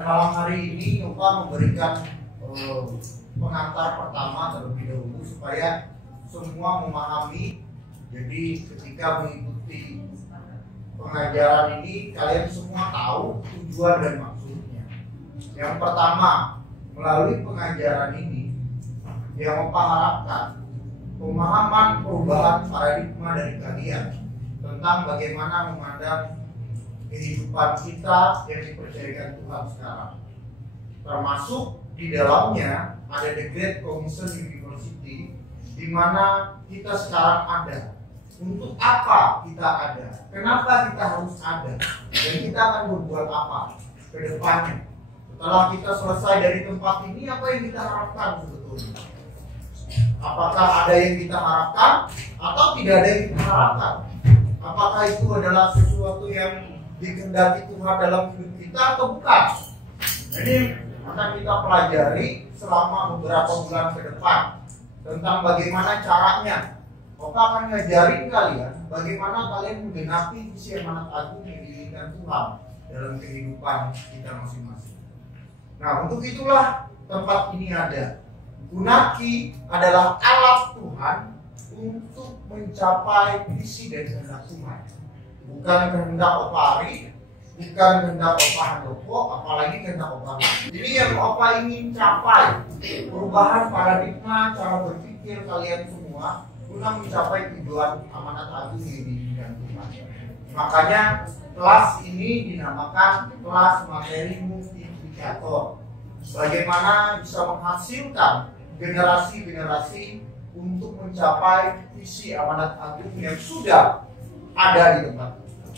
Malam hari ini Opa memberikan pengantar pertama terlebih dahulu supaya semua memahami. Jadi ketika mengikuti pengajaran ini kalian semua tahu tujuan dan maksudnya. Yang pertama, melalui pengajaran ini yang Opa harapkan pemahaman perubahan paradigma dari kalian tentang bagaimana memandang kehidupan kita yang dipercayakan Tuhan sekarang. Termasuk di dalamnya ada The Great Commission University, di mana kita sekarang ada. Untuk apa kita ada? Kenapa kita harus ada? Dan kita akan berbuat apa ke depannya? Setelah kita selesai dari tempat ini, apa yang kita harapkan sebetulnya? Apakah ada yang kita harapkan atau tidak ada yang kita harapkan? Apakah itu adalah sesuatu yang dikehendaki Tuhan dalam hidup kita atau bukan? Jadi akan kita pelajari selama beberapa bulan ke depan tentang bagaimana caranya. Opa akan ngajarin kalian bagaimana kalian menggenapi visi amanat agung yang diinginkan Tuhan dalam kehidupan kita masing-masing. Nah, untuk itulah tempat ini ada. Gunaki adalah alat Tuhan untuk mencapai visi dan kehendak Tuhan. Bukan kehendak Opa Ari, bukan kehendak Opa Handoko, apalagi kehendak Opa. Jadi yang Opa ingin capai perubahan paradigma cara berpikir kalian semua guna mencapai tujuan amanat agung yang diinginkan Tuhan. Makanya kelas ini dinamakan kelas materi multiplikator. Bagaimana bisa menghasilkan generasi-generasi untuk mencapai visi amanat agung yang sudah ada di tempat kita.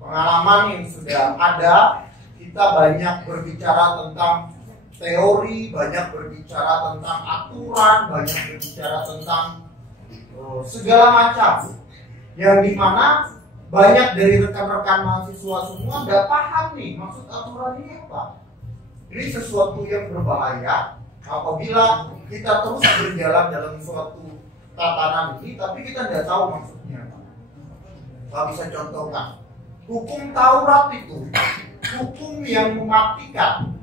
Pengalaman yang sudah ada, kita banyak berbicara tentang teori, banyak berbicara tentang aturan, banyak berbicara tentang segala macam, yang dimana banyak dari rekan-rekan mahasiswa semua nggak paham nih maksud aturan ini apa. Ini sesuatu yang berbahaya apabila kita terus berjalan dalam suatu tatanan ini tapi kita nggak tahu maksudnya apa. Saya bisa contohkan, hukum Taurat itu hukum yang mematikan.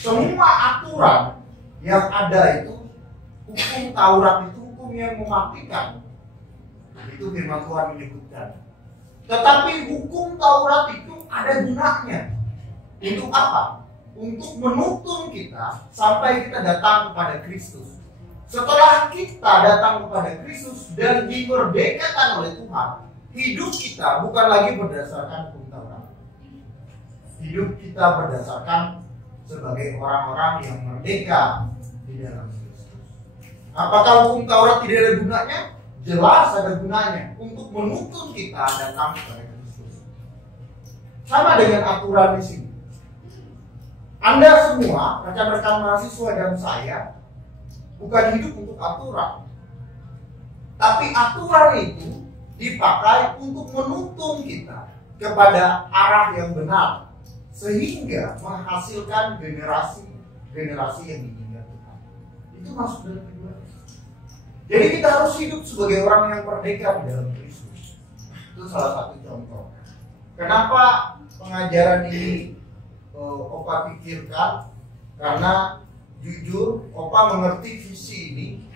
Semua aturan yang ada itu, hukum Taurat itu hukum yang mematikan. Itu firman Tuhan menyebutkan. Tetapi hukum Taurat itu ada gunanya. Untuk apa? Untuk menuntun kita sampai kita datang kepada Kristus. Setelah kita datang kepada Kristus dan dimerdekakan oleh Tuhan, hidup kita bukan lagi berdasarkan hukum Taurat. Hidup kita berdasarkan sebagai orang-orang yang merdeka di dalam Kristus. Apakah hukum Taurat tidak ada gunanya? Jelas ada gunanya untuk menuntun kita datang kepada Kristus. Sama dengan aturan di sini. Anda semua, rekan-rekan mahasiswa dan saya, bukan hidup untuk aturan. Tapi aturan itu dipakai untuk menuntun kita kepada arah yang benar. Sehingga menghasilkan generasi yang diinginkan Tuhan. Itu masuk dalam kehidupan. Jadi kita harus hidup sebagai orang yang merdeka di dalam Kristus. Itu salah satu contoh. Kenapa pengajaran ini Opa pikirkan? Karena jujur Opa mengerti visi ini.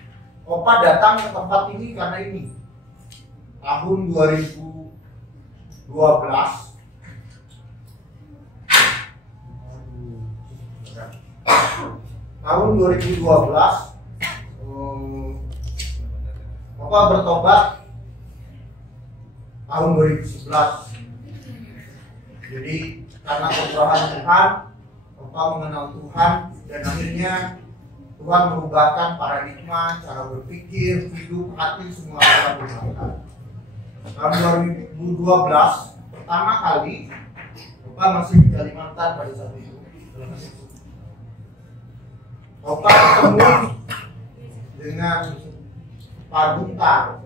Opa datang ke tempat ini karena ini tahun 2012 Opa bertobat tahun 2011. Jadi karena kemurahan Tuhan, Opa mengenal Tuhan dan akhirnya Tuhan merubahkan paradigma, cara berpikir, hidup, hati, semua Opa berubah. Tahun 2012 pertama kali Opa masih di Kalimantan pada saat itu. Opa ketemu dengan Pak Guntar.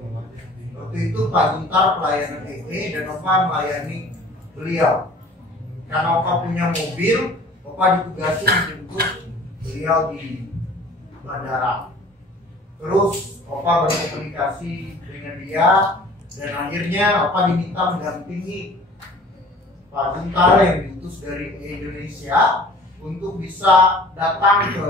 Waktu itu Pak Guntar pelayanan EE dan Opa melayani beliau. Karena Opa punya mobil, Opa ditugasi menjemput beliau di bandara. Terus Opa berkomunikasi dengan dia dan akhirnya Opa diminta mendampingi Pak Guntar yang diutus dari Indonesia untuk bisa datang ke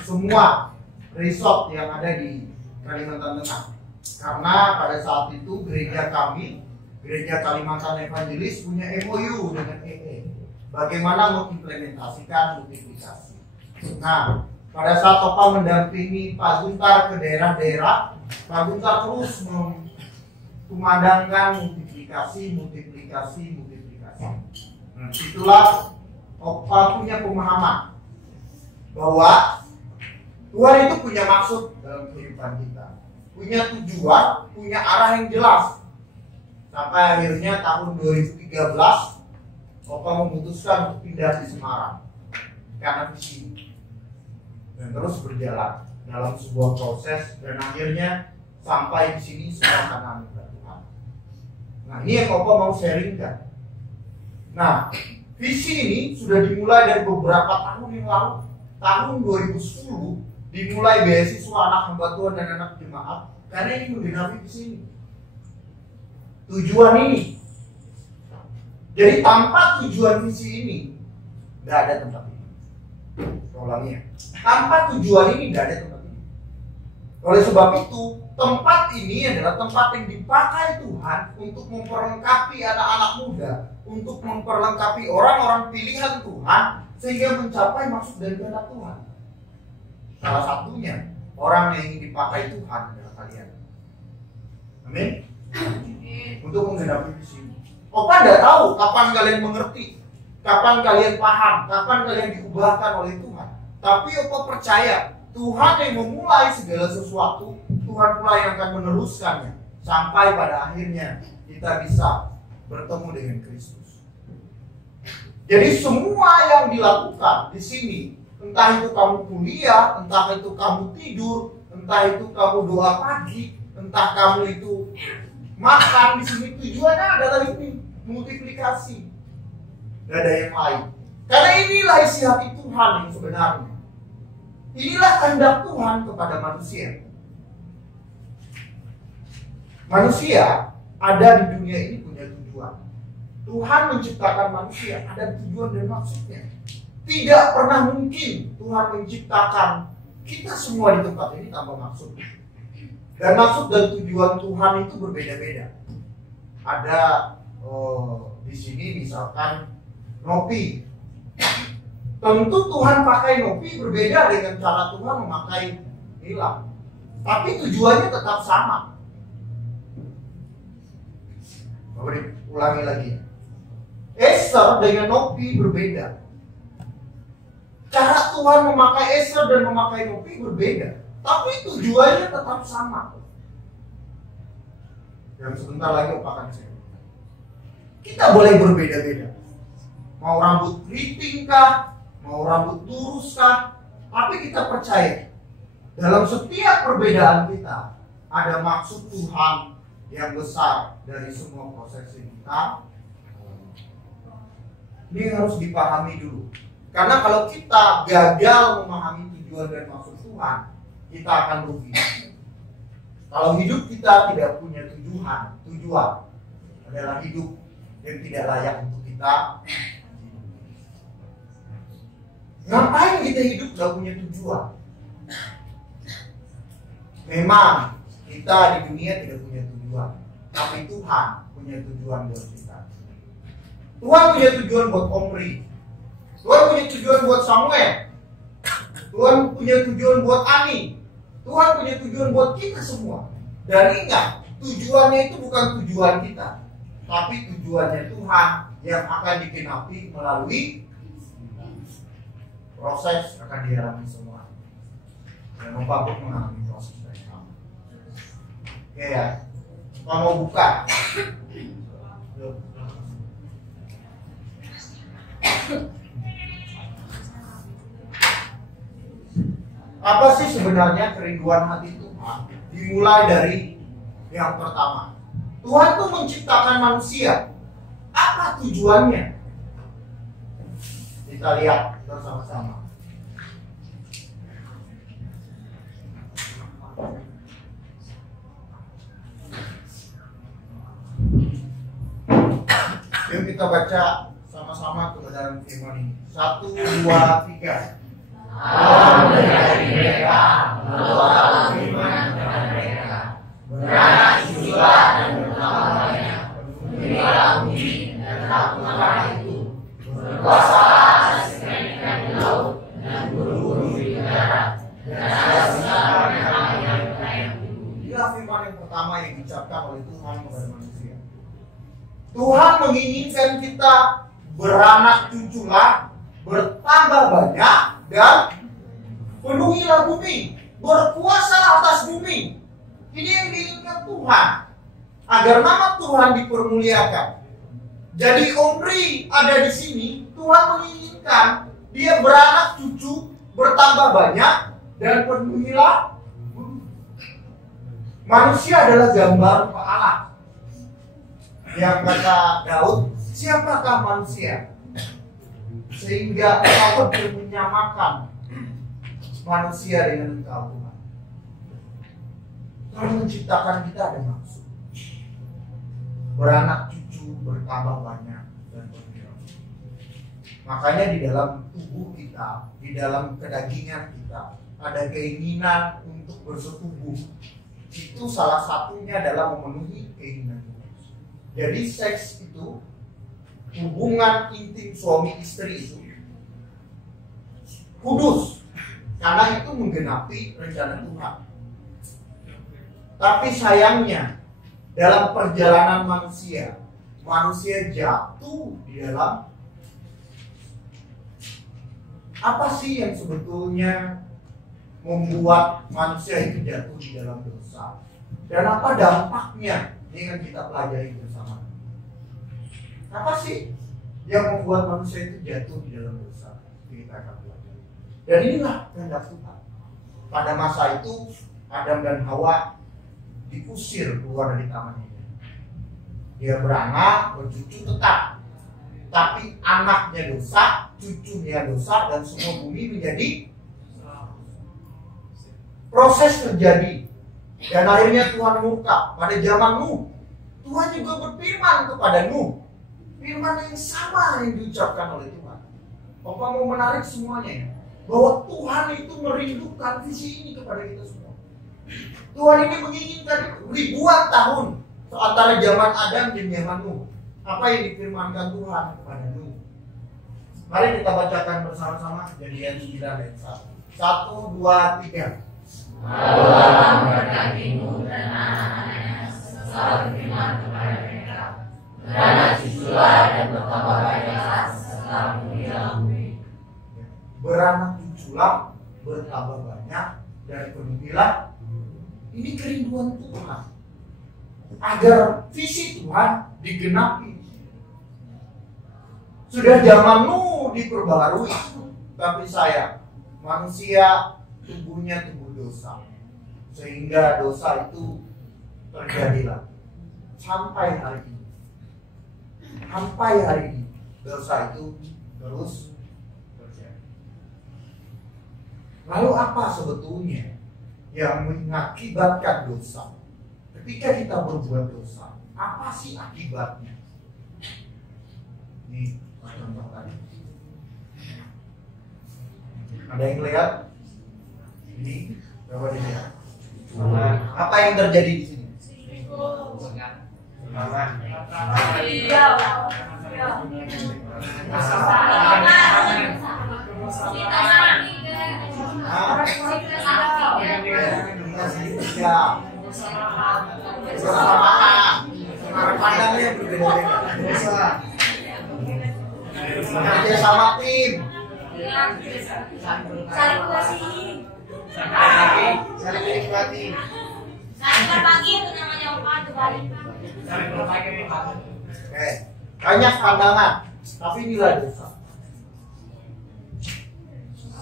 semua resort yang ada di Kalimantan Tengah. Karena pada saat itu gereja kami, Gereja Kalimantan Evangelis, punya MOU dengan EE bagaimana mengimplementasikan multiplikasi. Nah, pada saat Opa mendampingi Pak Guntar ke daerah-daerah, Pak Guntar terus memandangkan multiplikasi. Nah, itulah Opa punya pemahaman bahwa Tuhan itu punya maksud dalam kehidupan kita, punya tujuan, punya arah yang jelas. Sampai akhirnya tahun 2013 Opa memutuskan untuk pindah di Semarang karena visi, dan terus berjalan dalam sebuah proses, dan akhirnya sampai di sini semua karena anugerah Tuhan. Nah, ini yang Opa mau sharingkan. Nah, visi ini sudah dimulai dari beberapa tahun yang lalu. Tahun 2010 dimulai beasiswa anak hamba Tuhan dan anak jemaat, karena ini menggenapi visi ini, tujuan ini. Jadi tanpa tujuan visi ini tidak ada tempat ini. Ulangnya, tanpa tujuan ini tidak ada tempat ini. Oleh sebab itu, tempat ini adalah tempat yang dipakai Tuhan untuk memperlengkapi anak-anak muda, untuk memperlengkapi orang-orang pilihan Tuhan, sehingga mencapai maksud dan kehendak Tuhan. Salah satunya, orang yang ingin dipakai Tuhan adalah kalian. Amin. Untuk menggenapi visi ini. Opa tidak tahu kapan kalian mengerti, kapan kalian paham, kapan kalian diubahkan oleh Tuhan. Tapi Opa percaya Tuhan yang memulai segala sesuatu, Tuhan pula yang akan meneruskannya sampai pada akhirnya kita bisa bertemu dengan Kristus. Jadi semua yang dilakukan di sini, entah itu kamu kuliah, entah itu kamu tidur, entah itu kamu doa pagi, entah kamu itu makan di sini, tujuannya adalah ini, multiplikasi. Tidak ada yang lain. Karena inilah isi hati Tuhan yang sebenarnya. Inilah kehendak Tuhan kepada manusia. Manusia ada di dunia ini punya tujuan. Tuhan menciptakan manusia ada tujuan dan maksudnya. Tidak pernah mungkin Tuhan menciptakan kita semua di tempat ini tanpa maksud. Dan maksud dan tujuan Tuhan itu berbeda-beda. Ada di sini misalkan Nopi. Tentu Tuhan pakai Nopi berbeda dengan cara Tuhan memakai Nila. Tapi tujuannya tetap sama. Ulangi lagi. Esther dengan Nopi berbeda. Cara Tuhan memakai Esther dan memakai Nopi berbeda. Tapi tujuannya tetap sama. Dan sebentar lagi Opa akan share. Kita boleh berbeda-beda. Mau rambut keriting kah? Mau rambut lurus kah? Tapi kita percaya dalam setiap perbedaan kita ada maksud Tuhan yang besar dari semua proses kita. Ini harus dipahami dulu. Karena kalau kita gagal memahami tujuan dan maksud Tuhan, kita akan rugi. Kalau hidup kita tidak punya tujuan adalah hidup yang tidak layak untuk kita. Ngapain kita hidup gak punya tujuan? Memang kita di dunia tidak punya tujuan, tapi Tuhan punya tujuan buat kita. Tuhan punya tujuan buat Omri. Tuhan punya tujuan buat Samuel. Tuhan punya tujuan buat Ani. Tuhan punya tujuan buat kita semua. Dan ingat, tujuannya itu bukan tujuan kita, tapi tujuannya Tuhan yang akan digenapi melalui proses akan dialami semua. Dan Opa pun mengalami proses dari kamu. Oke ya, Opa mau buka. Apa sih sebenarnya kerinduan hati Tuhan? Dimulai dari yang pertama. Tuhan tuh menciptakan manusia. Apa tujuannya? Kita lihat bersama-sama. Yuk kita baca sama-sama kebenaran firman ini. 1, 2, 3. Allah berkati mereka, membawa firman kepada mereka. Beranak cuculah dan bertambah banyak, penuhilah bumi dan takluklah itu. Berkuasalah atas ikan di laut dan buru-buru di darat dan atas segala binatang yang belayang di bumi. Inilah firman yang pertama yang diucapkan oleh Tuhan kepada manusia. Tuhan menginginkan kita beranak cuculah, bertambah banyak, dan penuhilah bumi, berkuasalah atas bumi. Ini yang diinginkan Tuhan, agar nama Tuhan dipermuliakan. Jadi Omri ada di sini, Tuhan menginginkan dia beranak cucu, bertambah banyak, dan penuhilah bumi. Manusia adalah gambar Allah. Yang kata Daud, siapakah manusia sehingga engkau menyamakan manusia dengan engkau, Tuhan? Tuhan menciptakan kita ada maksud. Beranak cucu, bertambah banyak, dan berkembang. Makanya di dalam tubuh kita, di dalam kedagingan kita, ada keinginan untuk bersetubuh. Itu salah satunya adalah memenuhi keinginan kita. Jadi seks itu, hubungan intim suami istri itu kudus, karena itu menggenapi rencana Tuhan. Tapi sayangnya dalam perjalanan manusia jatuh di dalam apa sih yang sebetulnya membuat manusia itu jatuh di dalam dosa, dan apa dampaknya? Ini kan kita pelajari bersama. Apa sih yang membuat manusia itu jatuh di dalam dosa? Kita akan pelajari. Dan inilah kehendak Tuhan. Pada masa itu Adam dan Hawa diusir keluar dari taman ini. Dia beranak, bercucu tetap. Tapi anaknya dosa, cucunya dosa, dan semua bumi menjadi proses terjadi. Dan akhirnya Tuhan murka pada zaman Nuh. Tuhan juga berfirman kepada Nuh, firman yang sama yang diucapkan oleh Tuhan. Bapak mau menarik semuanya, bahwa Tuhan itu merindukan visi ini kepada kita semua. Tuhan ini menginginkan ribuan tahun antara zaman Adam dan zaman Nuh. Apa yang difirmankan Tuhan kepada Nuh? Mari kita bacakan bersama-sama Kejadian 9 ayat 1. 1, 2, 3. Allah memberkatimu dan anak-anaknya, serta berfirman kepada mereka, beranak cuculah dan bertambah banyaklah, serta penuhilah bumi. Beranak cuculah, bertambah banyak, dan penuhilah. Ini kerinduan Tuhan, agar visi Tuhan digenapi. Sudah zaman Nuh diperbarui, tapi sayang, manusia tubuhnya tubuh dosa, sehingga dosa itu terjadilah sampai hari ini. Sampai hari ini dosa itu terus terjadi. Lalu apa sebetulnya yang mengakibatkan dosa? Ketika kita berbuat dosa, apa sih akibatnya? Ini contoh tadi. Ada yang lihat? Ini coba dilihat. Apa yang terjadi di sini? Pandangnya berbeda-beda. Kerja sama tim. Saling mengasihi. Saling menikmati. Saling berbagi itu namanya umat berbagi. Banyak pandangan, tapi inilah dosa.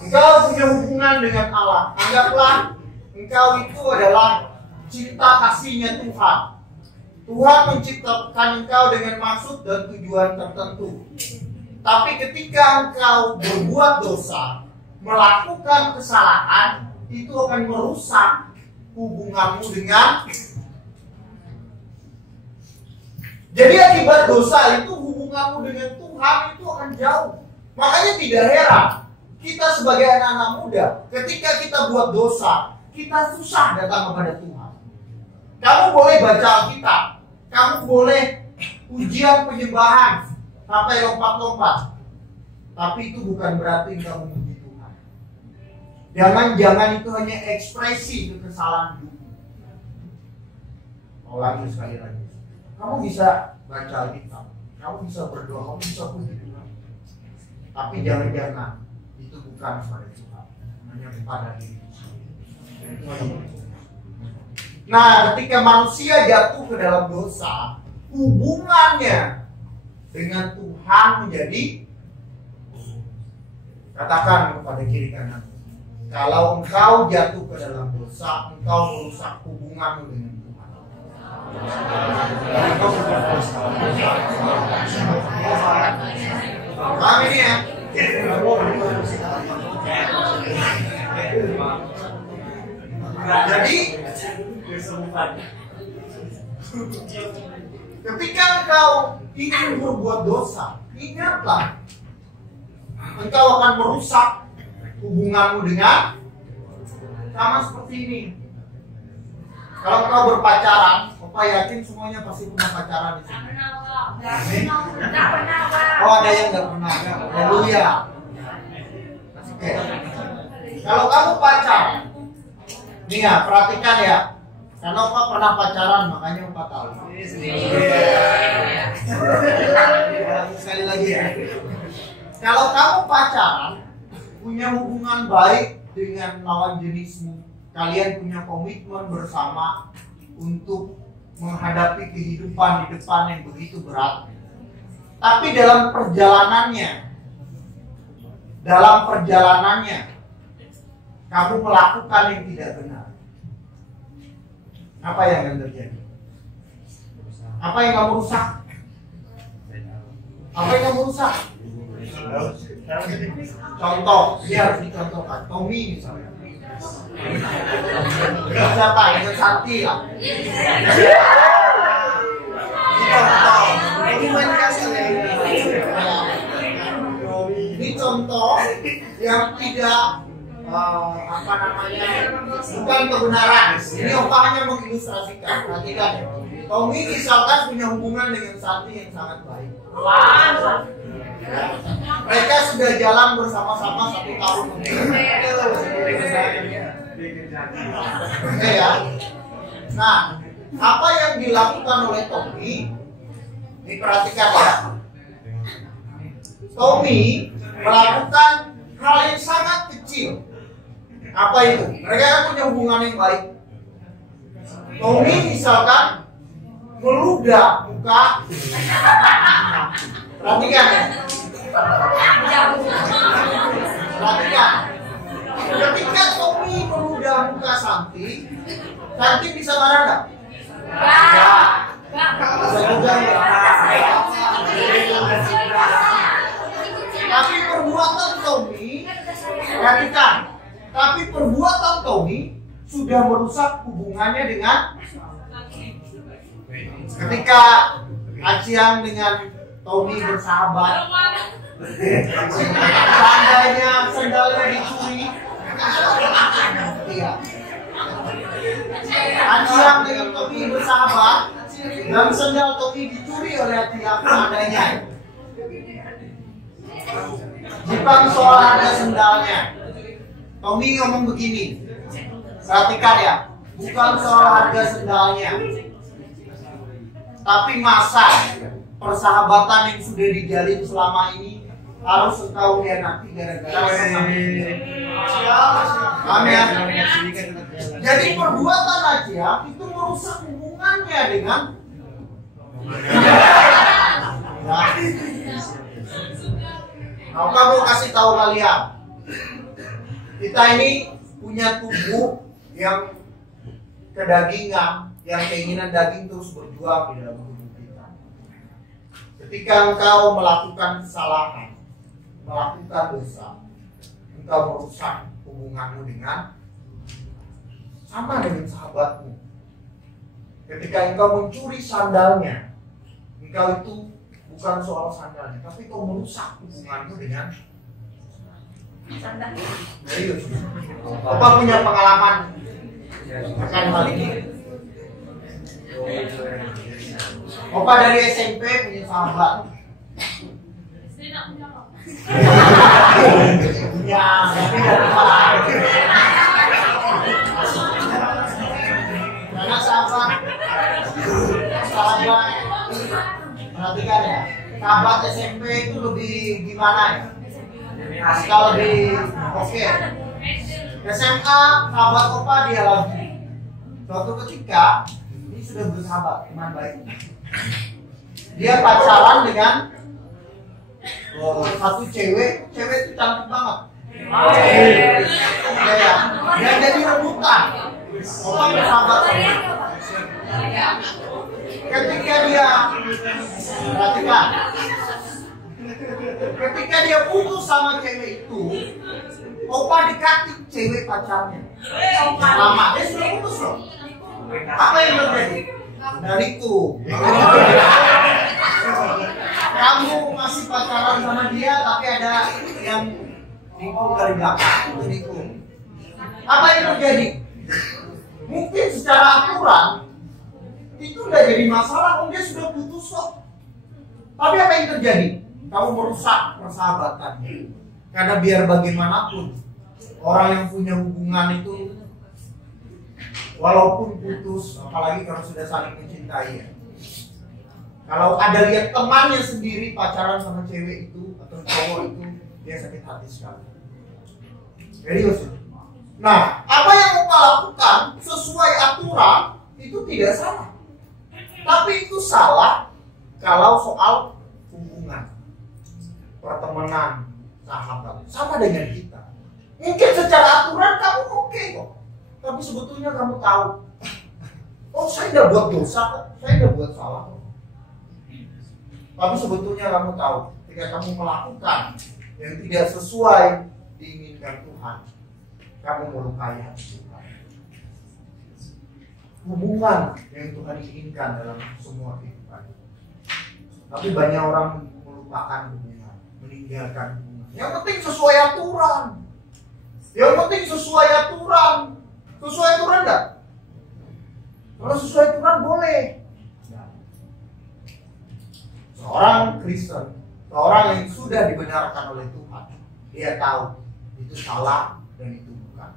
Engkau punya hubungan dengan Allah. Anggaplah engkau itu adalah cinta kasihnya Tuhan. Tuhan menciptakan engkau dengan maksud dan tujuan tertentu. Tapi ketika engkau berbuat dosa, melakukan kesalahan, itu akan merusak hubunganmu dengan. Jadi akibat dosa itu hubungan hubunganmu dengan Tuhan itu akan jauh. Makanya tidak heran kita sebagai anak-anak muda, ketika kita buat dosa, kita susah datang kepada Tuhan. Kamu boleh baca Alkitab, kamu boleh ujian penyembahan sampai lompat-lompat, tapi itu bukan berarti kamu memuji Tuhan. Jangan-jangan itu hanya ekspresi kesalahan hidup. Ulangi sekali lagi. Kamu bisa baca Alkitab, kamu bisa berdoa, kamu bisa puji Tuhan. Tapi jangan-jangan itu bukan kepada Tuhan, hanya kepada diri sendiri. Nah, ketika manusia jatuh ke dalam dosa, hubungannya dengan Tuhan menjadi, katakan kepada kiri kanan, kalau engkau jatuh ke dalam dosa, engkau merusak hubunganmu dengan Tuhan. Paham ini ya? Jadi ketika engkau ingin berbuat dosa, ingatlah engkau akan merusak hubunganmu dengan, sama seperti ini. Kalau engkau berpacaran, Opa yakin semuanya pasti pernah pacaran di sini. Oh, ada yang nggak pernah. Haleluya. Oke. Kalau kamu pacaran, nih ya, perhatikan ya. Karena Opa pernah pacaran, makanya Opa tahu. Sekali lagi ya. Kalau kamu pacaran, punya hubungan baik dengan lawan jenismu, kalian punya komitmen bersama untuk menghadapi kehidupan di depan yang begitu berat. Tapi dalam perjalanannya, kamu melakukan yang tidak benar. Apa yang akan terjadi? Apa yang kamu rusak? Apa yang kamu rusak? Contoh, dia harus dicontohkan. Tommy misalnya. Siapa? Dengan Santi lah. Ini contoh yang tidak bukan kebenaran. Ini Opa hanya mengilustrasikan. Perhatikan. Tommy misalkan punya hubungan dengan Santi yang sangat baik. Mereka sudah jalan bersama-sama 1 tahun lebih. Oke ya. Nah, apa yang dilakukan oleh Tommy? Diperhatikan ya. Tommy melakukan hal yang sangat kecil. Apa itu? Mereka kan punya hubungan yang baik. Tommy misalkan meludah muka. Perhatikan ya. Perhatikan. Ketika Tommy meludah muka Santi, Santi bisa marah nggak? Tapi perbuatan Tommy, perhatikan. Tapi perbuatan Tommy sudah merusak hubungannya dengan, ketika Aciang dengan Tommy bersahabat, seandainya sendalnya dicuri, iya. Aciang dengan Tommy bersahabat dan sendal Tommy dicuri oleh Aciang seandainya. Jepang soal harga sendalnya, Tommy ngomong begini, perhatikan ya, bukan soal harga sendalnya, tapi masa persahabatan yang sudah dijalin selama ini harus engkau hianati gara-gara Amin ya. Jadi perbuatan aja itu merusak hubungannya dengan Nah, kamu kasih tahu kalian, kita ini punya tubuh yang kedagingan, yang keinginan daging terus berjuang di dalam tubuh kita. Ketika engkau melakukan kesalahan, melakukan dosa, engkau merusak hubunganmu dengan, sama dengan sahabatmu. Ketika engkau mencuri sandalnya, engkau itu bukan soal sandalnya, tapi kau merusak hubunganmu dengan Sandal. serius. Opa punya pengalaman akan hal ini. Opa dari SMP punya sahabat. Saya tak punya kok. Ya, tapi dari mana? Karena sahabat, perhatikan ya, sahabat SMP itu lebih gimana ya? Kalau lebih oke. SMA sahabat Opa dia lagi. Suatu ketika ini sudah bersahabat, teman baik. Dia pacaran dengan satu cewek itu cantik banget. Ya, dia jadi rebutan. Opa bersahabat. Ketika dia perhatikan, ketika dia putus sama cewek itu, Opa dekati cewek pacarnya. Lama, dia sudah putus loh. Apa yang terjadi? Dariku. Kamu masih pacaran sama dia, tapi ada yang nikung dari belakang. Itu nikung. Apa yang terjadi? Mungkin secara aturan itu udah jadi masalah, dia sudah putus kok. Tapi apa yang terjadi? Kamu merusak persahabatan. Karena biar bagaimanapun orang yang punya hubungan itu walaupun putus, apalagi kalau sudah saling mencintai ya. Kalau ada lihat temannya sendiri pacaran sama cewek itu atau cowok itu, dia sakit hati sekali. Serius. Nah, apa yang Opa lakukan sesuai aturan itu tidak salah. Tapi itu salah kalau soal hubungan, pertemanan, sahabat, sama dengan kita. Mungkin secara aturan kamu oke kok, tapi sebetulnya kamu tahu, oh saya tidak buat dosa kok, saya tidak buat salah kok. Tapi sebetulnya kamu tahu, ketika kamu melakukan yang tidak sesuai diinginkan Tuhan, kamu melukai hati Tuhan. Hubungan yang Tuhan inginkan dalam semua kehidupan. Tapi banyak orang melupakan hubungan, meninggalkan hubungan. Yang penting sesuai aturan. Yang penting sesuai aturan. Sesuai aturan enggak? Kalau sesuai aturan boleh. Seorang Kristen, seorang yang sudah dibenarkan oleh Tuhan, dia tahu itu salah dan itu bukan.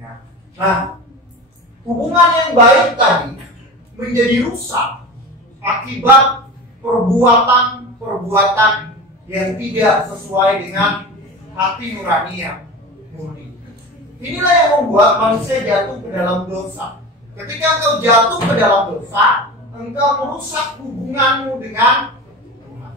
Ya. Nah, hubungan yang baik tadi menjadi rusak akibat perbuatan yang tidak sesuai dengan hati nurani yang murni. Inilah yang membuat manusia jatuh ke dalam dosa. Ketika engkau jatuh ke dalam dosa, engkau merusak hubunganmu dengan Tuhan.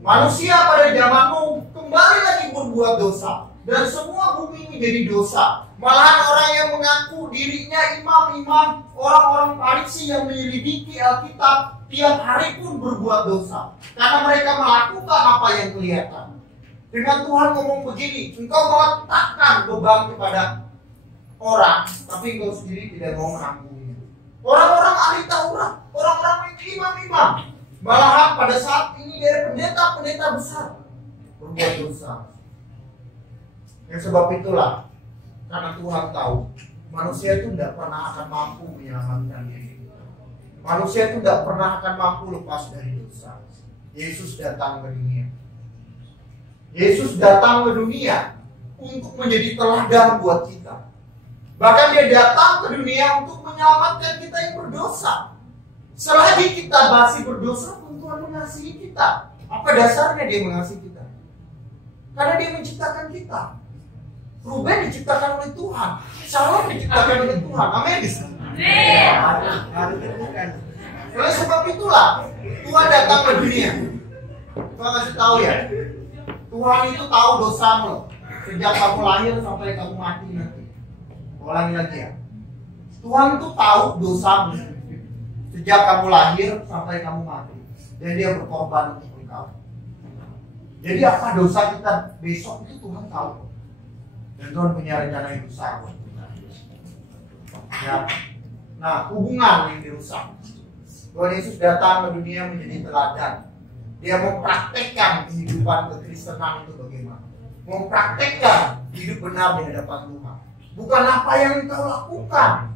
Manusia pada zamanmu kembali lagi berbuat dosa, dan semua bumi menjadi dosa. Malahan orang yang mengaku dirinya imam-imam, orang-orang Farisi yang menyelidiki Alkitab, tiap hari pun berbuat dosa. Karena mereka melakukan apa yang kelihatan. Dengan Tuhan ngomong begini, engkau meletakkan beban kepada orang, tapi engkau sendiri tidak mau menanggungnya. Orang-orang ahli Taurat, orang-orang imam-imam, malahan pada saat ini dari pendeta-pendeta besar berbuat dosa. Yang sebab itulah, karena Tuhan tahu manusia itu tidak pernah akan mampu menyelamatkan diri. Manusia itu tidak pernah akan mampu lepas dari dosa. Yesus datang ke dunia. Yesus datang ke dunia untuk menjadi teladan buat kita. Bahkan dia datang ke dunia untuk menyelamatkan kita yang berdosa. Selagi kita masih berdosa, Tuhan mengasihi kita. Apa dasarnya dia mengasihi kita? Karena dia menciptakan kita. Ruben diciptakan oleh Tuhan, Shalom diciptakan oleh Tuhan. Amin. Oleh sebab itulah Tuhan datang ke dunia. Tuhan kasih tahu ya, Tuhan itu tahu dosamu sejak kamu lahir sampai kamu mati nanti. Ulangi lagi ya. Tuhan itu tahu dosamu sejak kamu lahir sampai kamu mati, dan dia berkorban untuk engkau. Jadi apa dosa kita besok itu Tuhan tahu. Dan Tuhan punya rencana yang besar buat kita. Ya. Nah, hubungan yang dirusak. Tuhan Yesus datang ke dunia menjadi teladan Dia mau praktekkan kehidupan kekristenan itu bagaimana. Mau praktekkan hidup benar di hadapan Tuhan. Bukan apa yang engkau lakukan,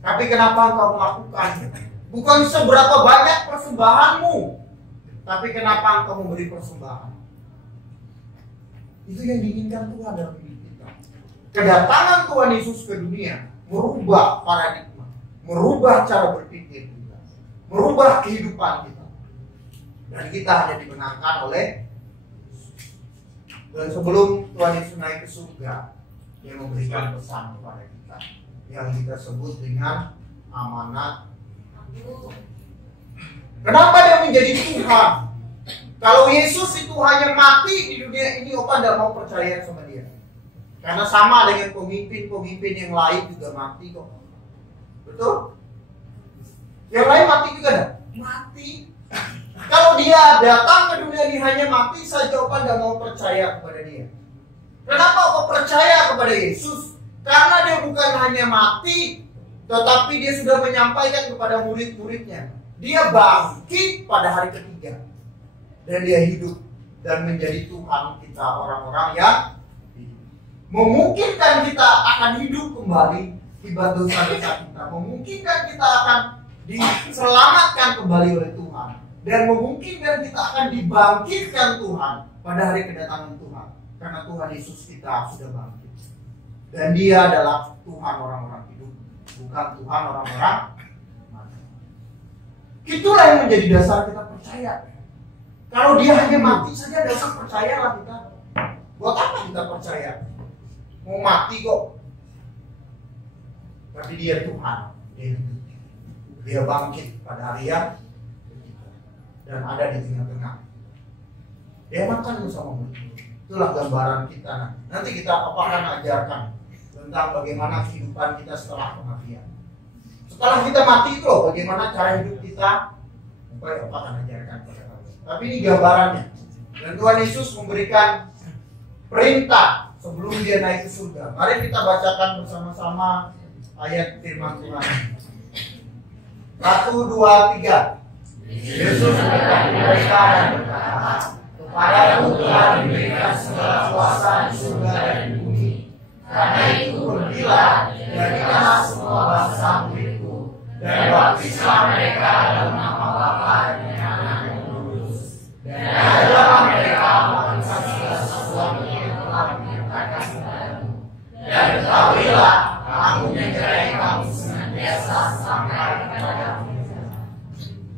tapi kenapa engkau melakukannya. Bukan seberapa banyak persembahanmu, tapi kenapa engkau memberi persembahan. Itu yang diinginkan Tuhan dalam hidup kita. Kedatangan Tuhan Yesus ke dunia merubah paradigma, merubah cara berpikir kita, merubah kehidupan kita. Dan kita hanya dimenangkan oleh. Dan sebelum Tuhan Yesus naik ke surga, Dia memberikan pesan kepada kita yang kita sebut dengan amanat. Kenapa Dia menjadi Tuhan? Kalau Yesus itu hanya mati di dunia ini, Opa tidak mau percaya sama Dia. Karena sama dengan pemimpin-pemimpin yang lain juga mati kok. Betul? Yang lain mati juga dah? Mati. Kalau Dia datang ke dunia ini hanya mati saja, Opa tidak mau percaya kepada Dia. Kenapa Opa percaya kepada Yesus? Karena Dia bukan hanya mati, tetapi Dia sudah menyampaikan kepada murid-muridnya. Dia bangkit pada hari ketiga. Dan Dia hidup dan menjadi Tuhan kita, orang-orang yang memungkinkan kita akan hidup kembali akibat dosa-dosa kita. Memungkinkan kita akan diselamatkan kembali oleh Tuhan. Dan memungkinkan kita akan dibangkitkan Tuhan pada hari kedatangan Tuhan. Karena Tuhan Yesus kita sudah bangkit. Dan Dia adalah Tuhan orang-orang hidup, bukan Tuhan orang-orang mati. Itulah yang menjadi dasar kita percaya. Kalau Dia hanya mati saja, dasar percayalah kita. Buat apa kita percaya? Mau mati kok. Tapi Dia Tuhan. Dia bangkit pada hari yang dan ada di tengah-tengah. Dia makan bersama murid. Itulah gambaran kita. Nanti kita akan ajarkan tentang bagaimana kehidupan kita setelah kematian. Setelah kita mati itu loh, bagaimana cara hidup kita. Supaya akan ajarkan pada kalian. Tapi ini gambarannya. Dan Tuhan Yesus memberikan perintah sebelum Dia naik ke surga. Mari kita bacakan bersama-sama ayat firman Tuhan. 1, 2, 3. Yesus mendekati mereka dan berkata, kepadaku telah diberikan segala kuasa di surga dan di bumi. Karena itu pergilah, jadikanlah semua bangsa muridku, dan baptislah mereka dalam nama Bapa dan Anak dan Roh Kudus. Dan ajarlah mereka melakukan segala sesuatu yang telah kuperintahkan kepadamu. Dan ketahuilah, aku menyertai kamu senantiasa sampai kepada akhir.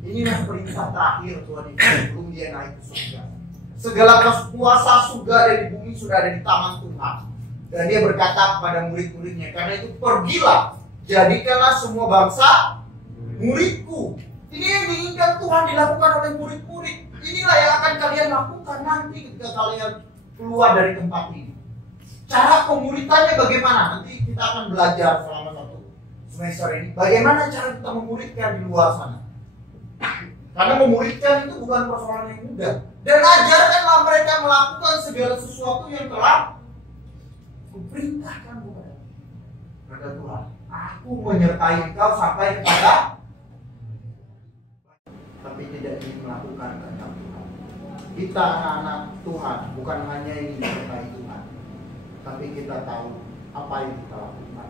Inilah perintah terakhir Tuhan Yesus sebelum Dia naik ke surga. Segala kuasa surga dan di bumi sudah ada di tangan Tuhan. Dan Dia berkata kepada murid-muridnya, karena itu pergilah, jadikanlah semua bangsa muridku. Ini yang diinginkan Tuhan dilakukan oleh murid-murid. Inilah yang akan kalian lakukan nanti ketika kalian keluar dari tempat ini. Cara pemuridannya bagaimana? Nanti kita akan belajar selama 1 semester ini. Bagaimana cara kita memuridkan di luar sana. Karena memuridkan itu bukan persoalan yang mudah. Dan ajarkanlah mereka melakukan segala sesuatu yang telah kuperintahkan kepada Tuhan. Aku menyertai engkau sampai kepada, tapi tidak ingin melakukan kehendak Tuhan. Kita anak-anak Tuhan bukan hanya ingin menyertai Tuhan, tapi kita tahu apa yang kita lakukan.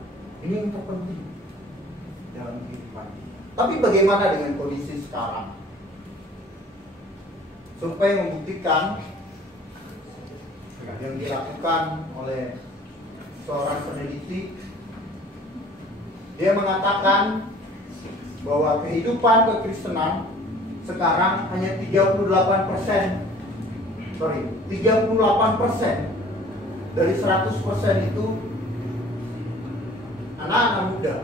Ini yang terpenting dalam kehidupan kita. Tapi bagaimana dengan kondisi sekarang? Survei membuktikan yang dilakukan oleh seorang peneliti, dia mengatakan bahwa kehidupan kekristenan sekarang hanya 38% dari 100% itu anak-anak muda,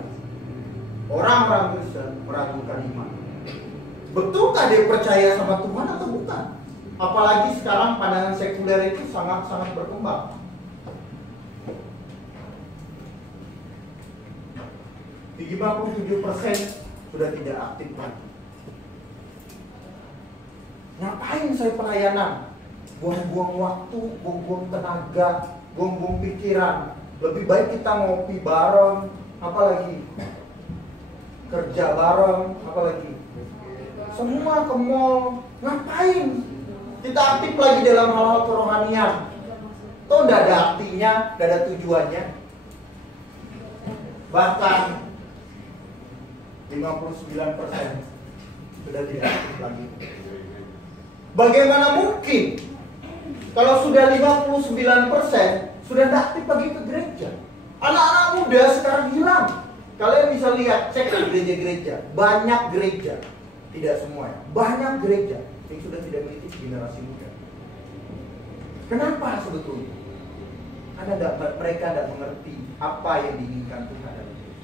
orang-orang Kristen meragukan iman. Betulkah dia percaya sama Tuhan atau bukan? Apalagi sekarang pandangan sekuler itu sangat-sangat berkembang. Di 57% sudah tidak aktif lagi. Ngapain saya pelayanan? Buang-buang waktu, buang-buang tenaga, buang-buang pikiran. Lebih baik kita ngopi bareng, apalagi kerja bareng, apalagi semua ke mall, Ngapain kita aktif lagi dalam hal-hal kerohanian? Toh tidak ada artinya, tidak ada tujuannya. Bahkan 59% sudah tidak aktif lagi. Bagaimana mungkin kalau sudah 59% sudah tidak aktif lagi ke gereja? Anak-anak muda sekarang hilang. Kalian bisa lihat, cek di gereja-gereja, banyak gereja, tidak semua ya, banyak gereja yang sudah tidak memiliki generasi muda. Kenapa sebetulnya? Karena mereka tidak mengerti apa yang diinginkan Tuhan dari mereka.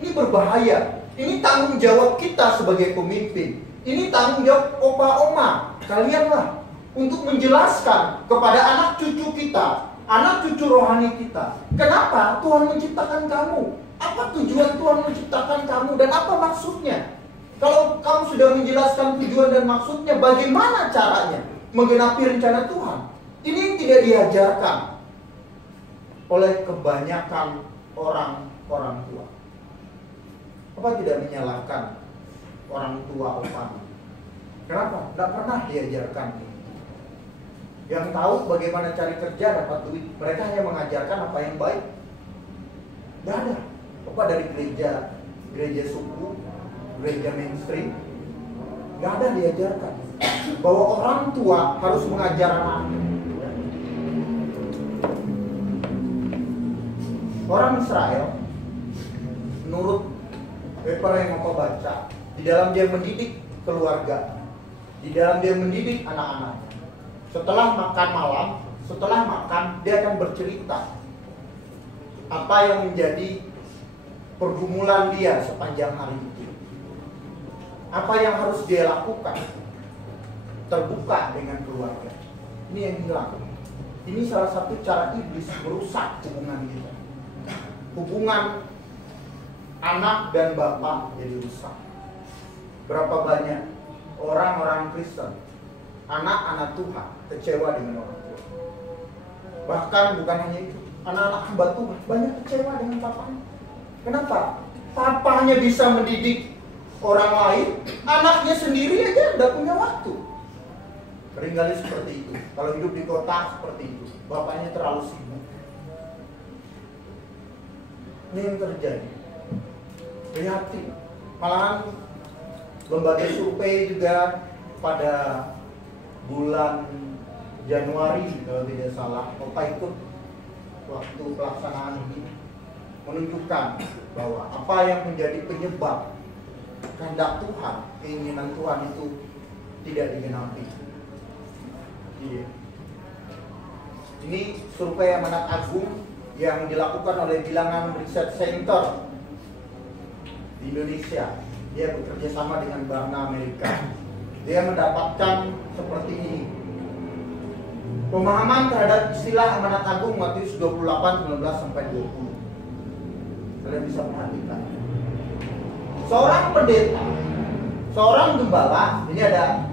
Ini berbahaya. Ini tanggung jawab kita sebagai pemimpin. Ini tanggung jawab opa-oma, kalianlah, untuk menjelaskan kepada anak cucu kita, anak cucu rohani kita, kenapa Tuhan menciptakan kamu? Apa tujuan Tuhan menciptakan kamu dan apa maksudnya? Kalau kamu sudah menjelaskan tujuan dan maksudnya, bagaimana caranya menggenapi rencana Tuhan? Ini tidak diajarkan oleh kebanyakan orang tua. Apa tidak menyalahkan orang tua opa? Kenapa? Tidak pernah diajarkan. Yang tahu bagaimana cari kerja, dapat duit, mereka hanya mengajarkan apa yang baik. Tidak ada. Apa dari gereja suku, gereja mainstream, nggak ada diajarkan bahwa orang tua harus mengajar anak. Orang Israel, menurut paper yang mau baca, di dalam dia mendidik keluarga, di dalam dia mendidik anak-anaknya. Setelah makan malam, setelah makan, dia akan bercerita apa yang menjadi pergumulan dia sepanjang hari itu. Apa yang harus dia lakukan? Terbuka dengan keluarga. Ini yang hilang. Ini salah satu cara iblis merusak hubungan kita. Hubungan anak dan bapak jadi rusak. Berapa banyak orang-orang Kristen, anak-anak Tuhan kecewa dengan orang tua. Bahkan bukan hanya itu, anak-anak hamba Tuhan banyak kecewa dengan bapaknya. Kenapa? Papanya bisa mendidik orang lain, anaknya sendiri aja tidak punya waktu. Seringkali seperti itu. Kalau hidup di kota seperti itu, bapaknya terlalu sibuk. Ini yang terjadi. Prihatin. Malahan lembaga survei juga pada bulan Januari kalau tidak salah, Bapak ikut waktu pelaksanaan ini, menunjukkan bahwa apa yang menjadi penyebab kehendak Tuhan, keinginan Tuhan itu tidak digenapi. Iya. Ini survei Amanat Agung yang dilakukan oleh Bilangan Research Center di Indonesia. Dia bekerja sama dengan Barna Amerika. Dia mendapatkan seperti ini. Pemahaman terhadap istilah Amanat Agung Matius 28:19-20. Kalian bisa perhatikan. Seorang pendeta, seorang gembala, ini ada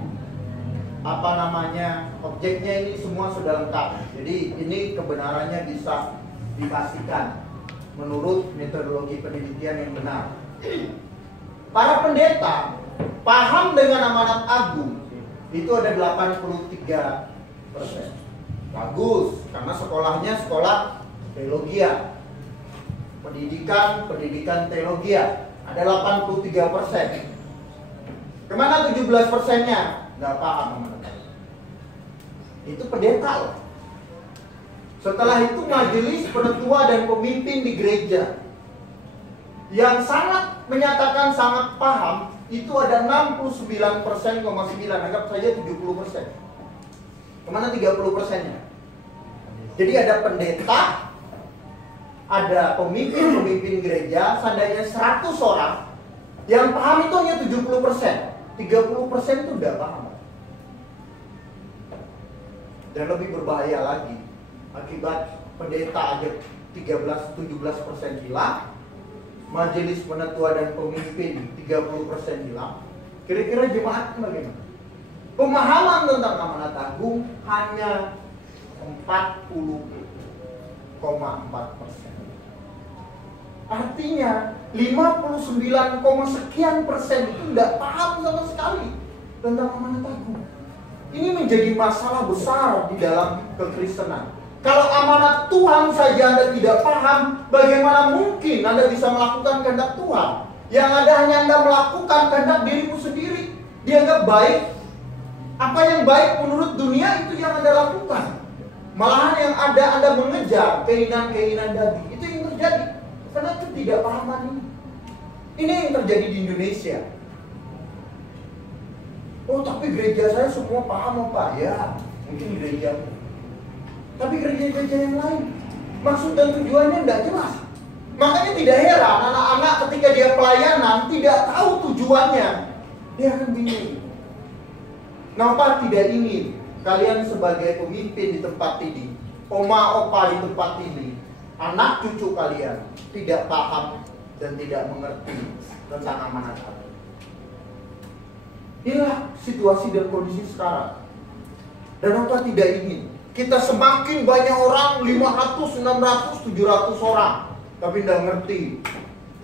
apa namanya, objeknya ini semua sudah lengkap. Jadi ini kebenarannya bisa dipastikan menurut metodologi penelitian yang benar. Para pendeta paham dengan amanat agung itu ada 83%. Bagus, karena sekolahnya sekolah teologia. Pendidikan teologia ada 83%. Kemana 17%-nya? Nggak paham amanat agung. Itu pendeta loh. Setelah itu majelis penetua dan pemimpin di gereja yang sangat menyatakan sangat paham itu ada 69,9%, anggap saja 70%. Kemana 30%-nya? Jadi ada pendeta, ada pemimpin gereja, seandainya 100 orang, yang paham itu hanya 70%. 30% itu tidak paham. Dan lebih berbahaya lagi, akibat pendeta aja 17% hilang, majelis penetua dan pemimpin 30% hilang. Kira-kira jemaat bagaimana? Pemahaman tentang amanat agung hanya 40,4%. Artinya 59, sekian persen itu tidak paham sama sekali tentang amanat agung. Ini menjadi masalah besar di dalam kekristenan. Kalau amanat Tuhan saja Anda tidak paham, bagaimana mungkin Anda bisa melakukan kehendak Tuhan? Yang ada hanya Anda melakukan kehendak dirimu sendiri. Dianggap baik. Apa yang baik menurut dunia itu yang Anda lakukan. Malahan yang ada Anda mengejar keinginan-keinginan daging. Itu yang terjadi. Karena ketidakpahaman ini. Ini yang terjadi di Indonesia. Oh, tapi gereja saya semua paham, Pak. Ya, mungkin gereja. Tapi gereja-gereja yang lain, maksud dan tujuannya tidak jelas. Makanya tidak heran anak-anak ketika dia pelayanan tidak tahu tujuannya. Dia akan bingung. Kenapa tidak ingin kalian sebagai pemimpin di tempat ini, oma opa di tempat ini, anak cucu kalian tidak paham dan tidak mengerti tentang amanat Allah. Inilah situasi dan kondisi sekarang. Dan apa tidak ingin kita semakin banyak orang, 500, 600, 700 orang, tapi tidak ngerti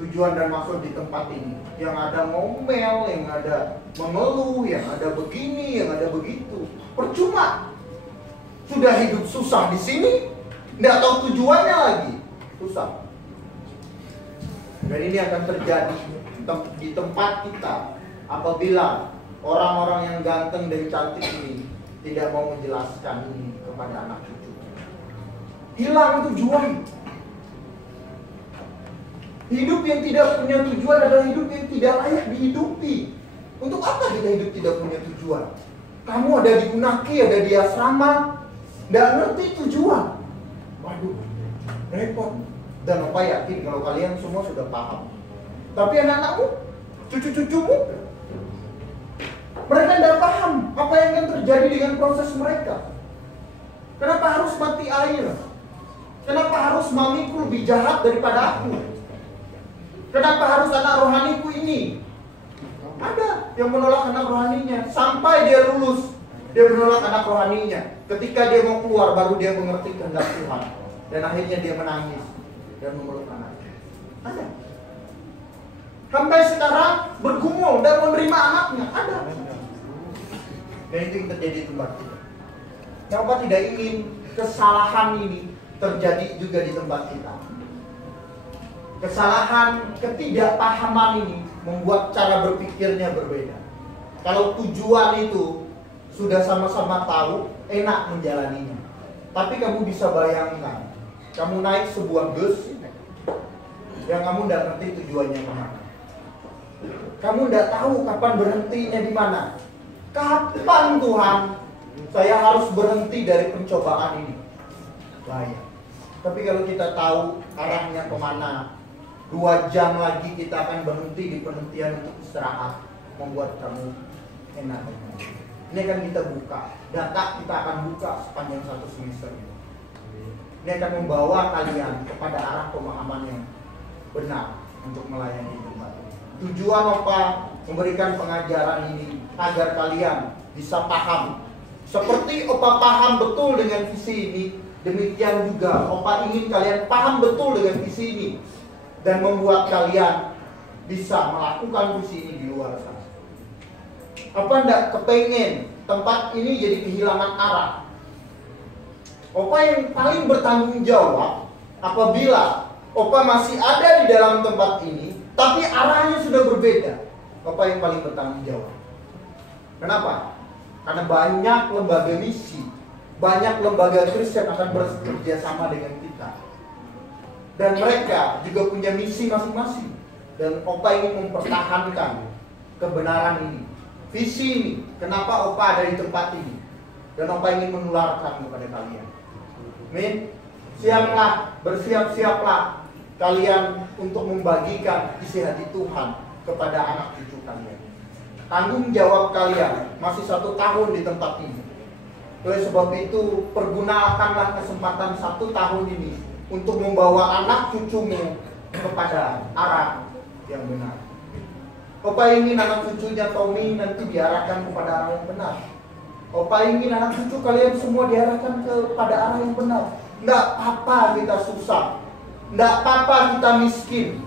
tujuan dan maksud di tempat ini. Yang ada ngomel, yang ada mengeluh, yang ada begini, yang ada begitu. Percuma. Sudah hidup susah di sini, tidak tahu tujuannya lagi. Susah. Dan ini akan terjadi di tempat kita apabila orang-orang yang ganteng dan cantik ini tidak mau menjelaskan ini kepada anak cucu. Hilang tujuan. Hidup yang tidak punya tujuan adalah hidup yang tidak layak dihidupi. Untuk apa kita hidup tidak punya tujuan? Kamu ada di Unaki, ada di asrama, tidak ngerti tujuan. Waduh, repot. Dan Opa yakin kalau kalian semua sudah paham. Tapi anak-anakmu, cucu-cucumu, mereka tidak paham apa yang akan terjadi dengan proses mereka. Kenapa harus mati air? Kenapa harus mamiku lebih jahat daripada aku? Kenapa harus anak rohaniku ini? Ada yang menolak anak rohaninya. Sampai dia lulus, dia menolak anak rohaninya. Ketika dia mau keluar, baru dia mengerti kehendak Tuhan. Dan akhirnya dia menangis dan memeluk anaknya. Ada. Sampai sekarang bergumul dan menerima anaknya. Ada. Dan itu yang terjadi di tempat kita. Kenapa tidak ingin kesalahan ini terjadi juga di tempat kita? Kesalahan, ketidakpahaman ini membuat cara berpikirnya berbeda. Kalau tujuan itu sudah sama-sama tahu, enak menjalaninya. Tapi kamu bisa bayangkan, kamu naik sebuah bus yang kamu tidak ngerti tujuannya kemana. Kamu tidak tahu kapan berhentinya di mana. Kapan Tuhan saya harus berhenti dari pencobaan ini? Bahaya. Tapi kalau kita tahu arahnya kemana, 2 jam lagi kita akan berhenti di penhentian untuk istirahat, membuat kamu enak. Ini akan kita buka, data kita akan buka sepanjang 1 semester. Ini akan membawa kalian kepada arah pemahaman yang benar untuk melayani tempat ini. Tujuan Opa memberikan pengajaran ini agar kalian bisa paham. Seperti Opa paham betul dengan visi ini, demikian juga Opa ingin kalian paham betul dengan visi ini dan membuat kalian bisa melakukan visi ini di luar sana. Apa enggak kepengen tempat ini jadi kehilangan arah? Opa yang paling bertanggung jawab apabila Opa masih ada di dalam tempat ini, tapi arahnya sudah berbeda. Opa yang paling bertanggung jawab. Kenapa? Karena banyak lembaga misi, banyak lembaga Kristen akan bekerja sama dengan kita. Dan mereka juga punya misi masing-masing. Dan Opa ingin mempertahankan kebenaran ini, visi ini. Kenapa Opa ada di tempat ini? Dan Opa ingin menularkan kepada kalian. Amin. Siaplah, bersiap-siaplah kalian untuk membagikan isi hati Tuhan kepada anak cucu kalian. Tanggung jawab kalian masih 1 tahun di tempat ini. Oleh sebab itu, pergunakanlah kesempatan 1 tahun ini untuk membawa anak cucumu kepada arah yang benar. Opa ingin anak cucunya Tommy nanti diarahkan kepada arah yang benar. Opa ingin anak cucu kalian semua diarahkan kepada arah yang benar. Tidak apa-apa kita susah, tidak apa-apa kita miskin,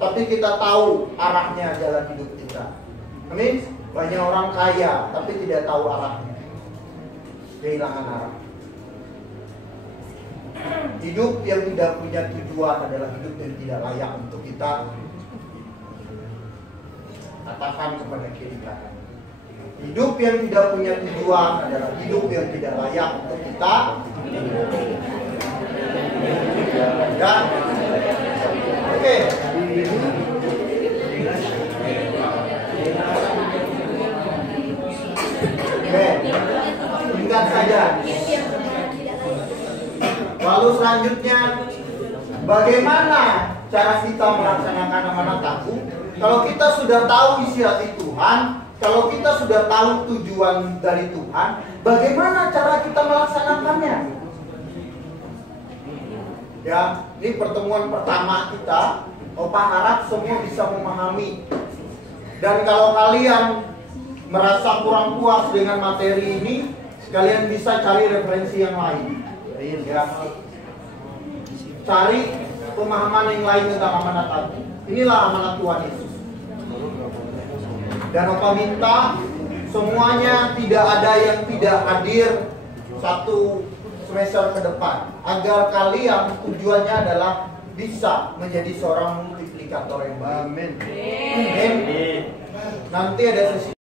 tapi kita tahu arahnya jalan hidup kita. Amin. Banyak orang kaya tapi tidak tahu arahnya. kehilangan arah. Hidup yang tidak punya tujuan adalah hidup yang tidak layak untuk kita katakan kepada kiri kanan. Hidup yang tidak punya tujuan adalah hidup yang tidak layak untuk kita. Dan oke. Oke, ingat saja. Lalu selanjutnya, bagaimana cara kita melaksanakan amanat aku? Kalau kita sudah tahu isi hati Tuhan, kalau kita sudah tahu tujuan dari Tuhan, bagaimana cara kita melaksanakannya? Ya, ini pertemuan pertama kita. Opa harap semua bisa memahami. Dan kalau kalian merasa kurang puas dengan materi ini, kalian bisa cari referensi yang lain. Ya. Cari pemahaman yang lain tentang amanat aku. Inilah amanat Tuhan Yesus. Dan Opa minta semuanya tidak ada yang tidak hadir satu semester ke depan, agar kalian tujuannya adalah bisa menjadi seorang multiplikator yang baik. Amin. Nanti ada sesi